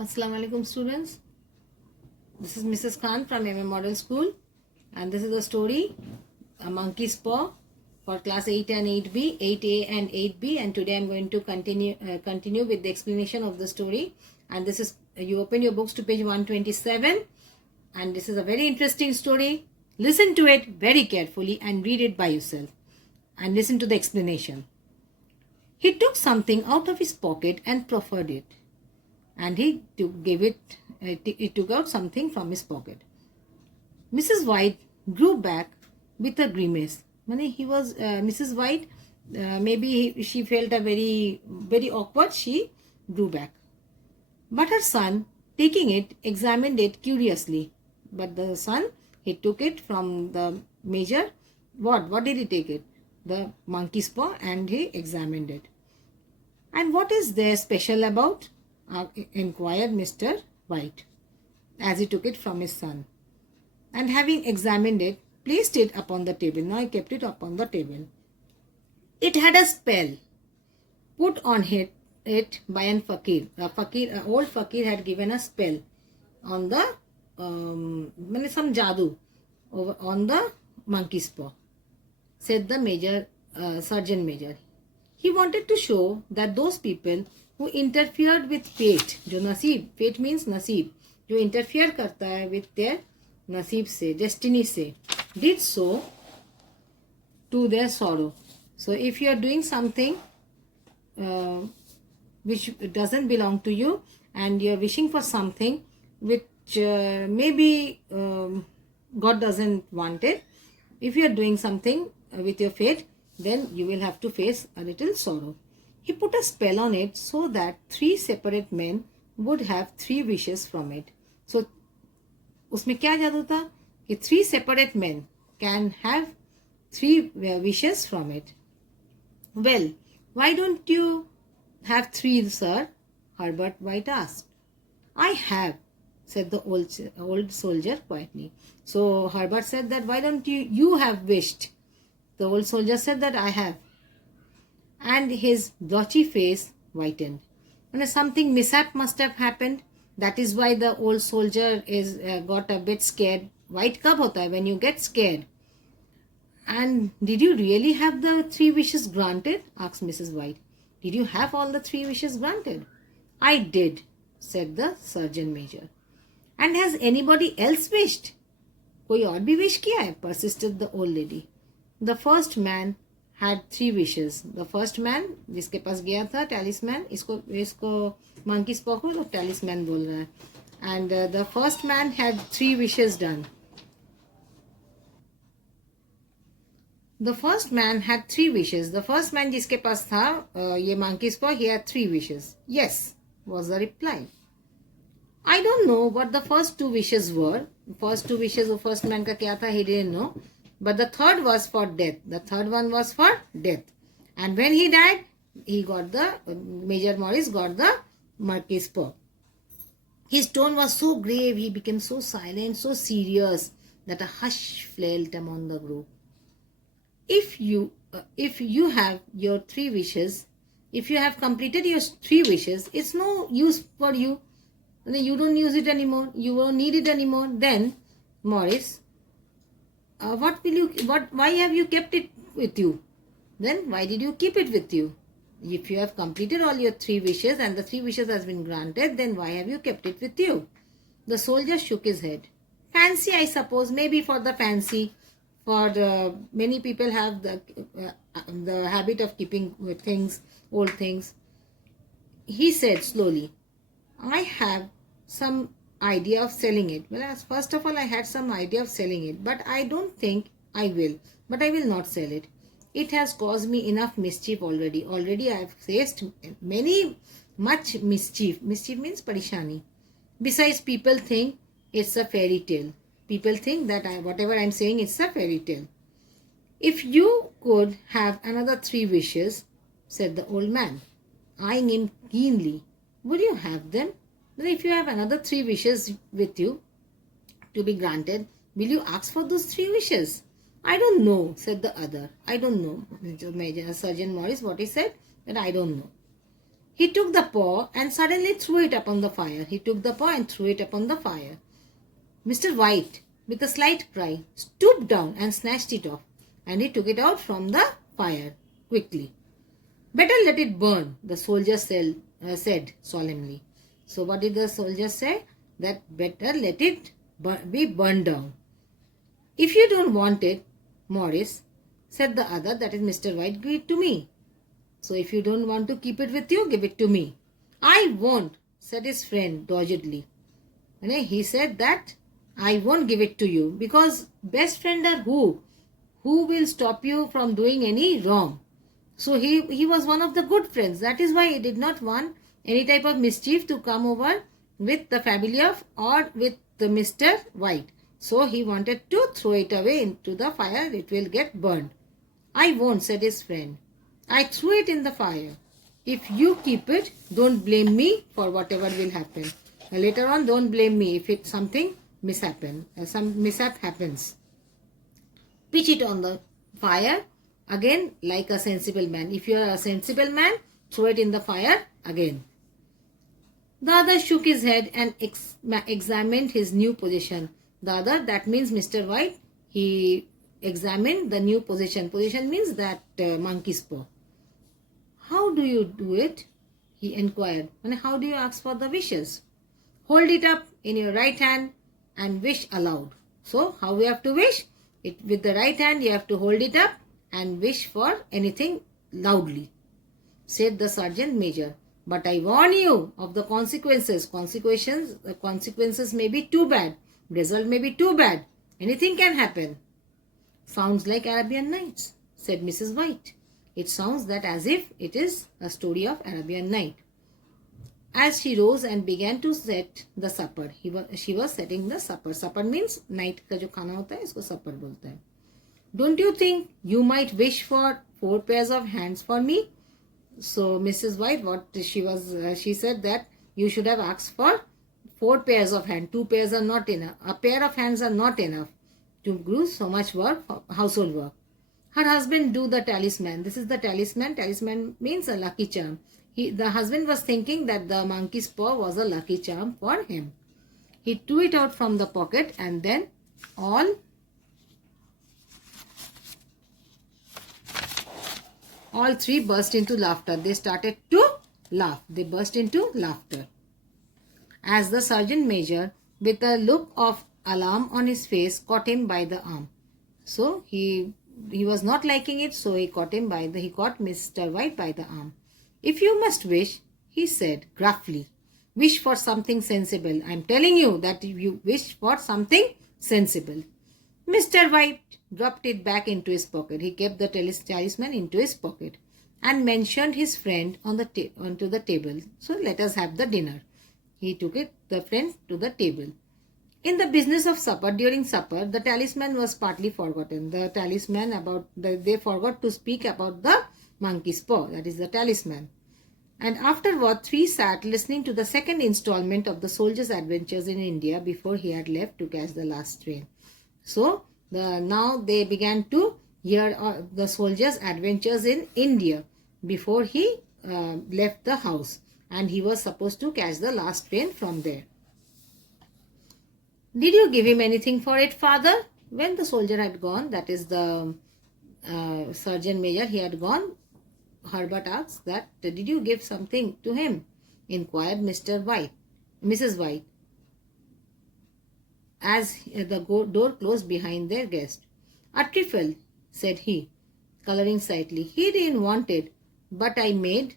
Assalamu alaikum students. This is Mrs. Khan from MM Model School, and this is the story A Monkey's Paw for class 8 and 8B, 8A and 8B, and today I'm going to continue with the explanation of the story. And this is, you open your books to page 127, and this is a very interesting story. Listen to it very carefully and read it by yourself and listen to the explanation. He took something out of his pocket and proffered it. And he took out something from his pocket. Mrs. White drew back with a grimace. Mrs. White, she felt very awkward. She drew back. But her son, taking it, examined it curiously. But the son, he took it from the major. What did he take it? The monkey's paw, and he examined it. And what is there special about? Inquired Mr. White, as he took it from his son. And having examined it, placed it upon the table. Now he kept it upon the table. It had a spell put on it by an fakir. An old fakir had given a spell on the some jadoo on the monkey's paw, said the surgeon major. He wanted to show that those people who interfered with fate, जो नसीब, fate means नसीब, जो interfere करता है with their नसीब से, destiny से, did so to their sorrow. So if you are doing something which doesn't belong to you, and you are wishing for something which maybe God doesn't want it, if you are doing something with your fate, then you will have to face a little sorrow. He put a spell on it so that 3 separate men would have 3 wishes from it. So, उसमें क्या जादू था कि 3 separate men can have 3 wishes from it. Well, why don't you have 3, sir? Herbert White asked. I have, said the old soldier quietly. So Herbert said that, why don't you have wished? The old soldier said that I have. And his blotchy face whitened. Something mishap must have happened. That is why the old soldier got a bit scared. White कब होता है? When you get scared. And did you really have the 3 wishes granted? Asked Mrs. White. Did you have all the 3 wishes granted? I did, said the surgeon major. And has anybody else wished? कोई और भी wish किया है? Persisted the old lady. The first man had 3 wishes. The first man जिसके पास गया था talisman, इसको monkey's paw को तो talisman बोल रहा है. And the first man had 3 wishes done. The first man had 3 wishes. The first man जिसके पास था ये monkey's paw, he had 3 wishes. Yes, was the reply. I don't know what the first 2 wishes were. The first 2 wishes of first man का क्या था, he didn't know. But the third was for death. The third one was for death. And when he died, he got Major Morris got the monkey's paw. His tone was so grave, he became so silent, so serious, that a hush fell among the group. If you have your 3 wishes, if you have completed your 3 wishes, it's no use for you. You don't use it anymore. You won't need it anymore. Then, Morris, why have you kept it with you? Then why did you keep it with you? If you have completed all your 3 wishes and the 3 wishes has been granted, then why have you kept it with you? The soldier shook his head. Fancy, I suppose, maybe for the fancy. For many people have the habit of keeping old things. He said slowly, I have some idea of selling it. Well, first of all, I had some idea of selling it, but I don't think I will. But I will not sell it. It has caused me enough mischief already. Already I have faced much mischief. Mischief means parishani. Besides, people think it's a fairy tale. People think that whatever I'm saying is a fairy tale. If you could have another 3 wishes, said the old man, eyeing him keenly, would you have them? Then if you have another 3 wishes with you to be granted, will you ask for those 3 wishes? I don't know, said the other. I don't know. Surgeon Morris, what he said, that I don't know. He took the paw and suddenly threw it upon the fire. He took the paw and threw it upon the fire. Mr. White, with a slight cry, stooped down and snatched it off, and he took it out from the fire quickly. Better let it burn, the soldier said solemnly. So what did the soldier say? That better let it be burned down. If you don't want it, Morris, said the other, that is Mr. White, give it to me. So if you don't want to keep it with you, give it to me. I won't, said his friend doggedly. And he said that I won't give it to you, because best friend are who? Who will stop you from doing any wrong? So he was one of the good friends. That is why he did not want any type of mischief to come over with the family of or with the Mr. White. So he wanted to throw it away into the fire. It will get burned. I won't, said his friend. I threw it in the fire. If you keep it, don't blame me for whatever will happen. Later on, don't blame me if it's something some mishap happens. Pitch it on the fire again like a sensible man. If you are a sensible man, throw it in the fire again. The other shook his head and examined his new position. The other, that means Mr. White, he examined the new position. Position means that monkey's paw. How do you do it? He inquired. And how do you ask for the wishes? Hold it up in your right hand and wish aloud. So how we have to wish? With the right hand you have to hold it up and wish for anything loudly, said the sergeant major. But I warn you of the consequences. The consequences may be too bad. Result may be too bad. Anything can happen. Sounds like Arabian Nights, said Mrs. White. It sounds that as if it is a story of Arabian Night. As she rose and began to set the supper, she was setting the supper. Supper means night का जो खाना होता है इसको supper बोलते हैं. Don't you think you might wish for 4 pairs of hands for me? So Mrs. White, she said that you should have asked for 4 pairs of hands. 2 pairs are not enough. A pair of hands are not enough to do so much work, household work. Her husband do the talisman. This is the talisman. Talisman means a lucky charm. The husband was thinking that the monkey's paw was a lucky charm for him. He drew it out from the pocket and then all three burst into laughter. They started to laugh. They burst into laughter. As the sergeant major, with a look of alarm on his face, caught him by the arm. So he was not liking it, so he caught Mr. White by the arm. If you must wish, he said gruffly, wish for something sensible. I am telling you that if you wish for something sensible. Mr. White dropped it back into his pocket. He kept the talisman into his pocket and mentioned his friend onto the table. So let us have the dinner. He took the friend to the table. In the business of supper, during supper, the talisman was partly forgotten. They forgot to speak about the monkey's paw, that is the talisman. And afterward, 3 sat listening to the second installment of the soldier's adventures in India before he had left to catch the last train. So now they began to hear the soldier's adventures in India before he left the house, and he was supposed to catch the last train from there. Did you give him anything for it, father? When the soldier had gone, that is the sergeant major, he had gone, Herbert asked that, did you give something to him? Inquired Mrs. White, as the door closed behind their guest. A trifle, said he, colouring slightly. He didn't want it, but I made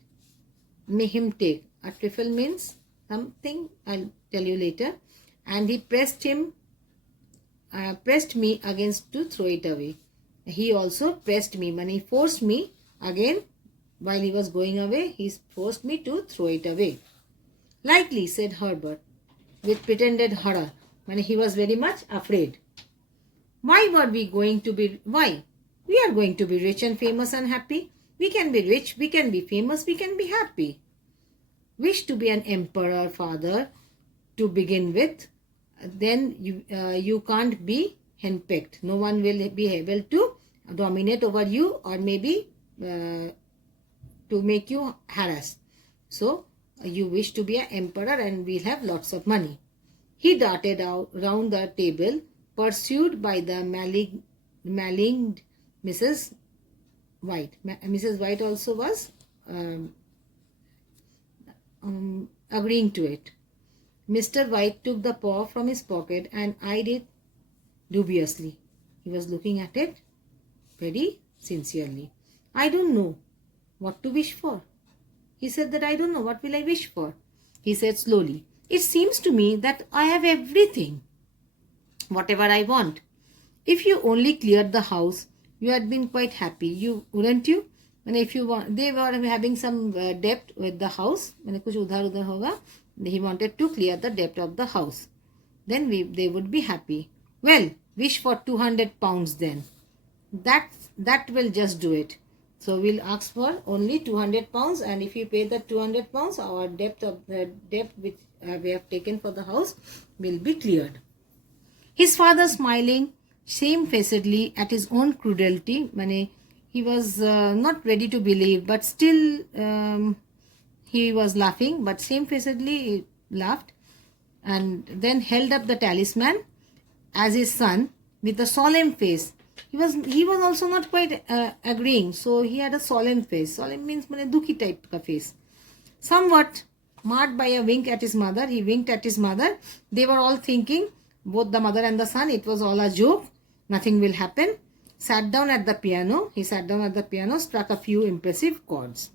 him take. A trifle means something, I'll tell you later. And he pressed me against to throw it away. He also pressed me, when he forced me again, while he was going away, he forced me to throw it away. Likely, said Herbert, with pretended horror, when he was very much afraid. Why? We are going to be rich and famous and happy. We can be rich, we can be famous, we can be happy. Wish to be an emperor, father, to begin with. Then you can't be henpecked. No one will be able to dominate over you or maybe to make you harassed. So you wish to be an emperor and we'll have lots of money. He darted out round the table, pursued by the malign Mrs. White. Mrs. White also was agreeing to it. Mr. White took the paw from his pocket and eyed it dubiously. He was looking at it very sincerely. I don't know what to wish for. He said that I don't know what will I wish for. He said slowly, it seems to me that I have everything, whatever I want. If you only cleared the house, you had been quite happy, wouldn't you? And if you want, they were having some debt with the house. कुछ उधार उधार होगा. He wanted to clear the debt of the house. Then they would be happy. Well, wish for 200 pounds then. That will just do it. So we'll ask for only 200 pounds, and if you pay the 200 pounds, our debt which we have taken for the house will be cleared. His father, smiling shamefacedly at his own cruelty, he was not ready to believe, but still he was laughing, but shamefacedly he laughed, and then held up the talisman as his son with a solemn face. He was also not quite agreeing, so he had a solemn face. Solemn means dukhi type ka face. Somewhat marred by a wink at his mother, he winked at his mother. They were all thinking, both the mother and the son, it was all a joke. Nothing will happen. He sat down at the piano, struck a few impressive chords.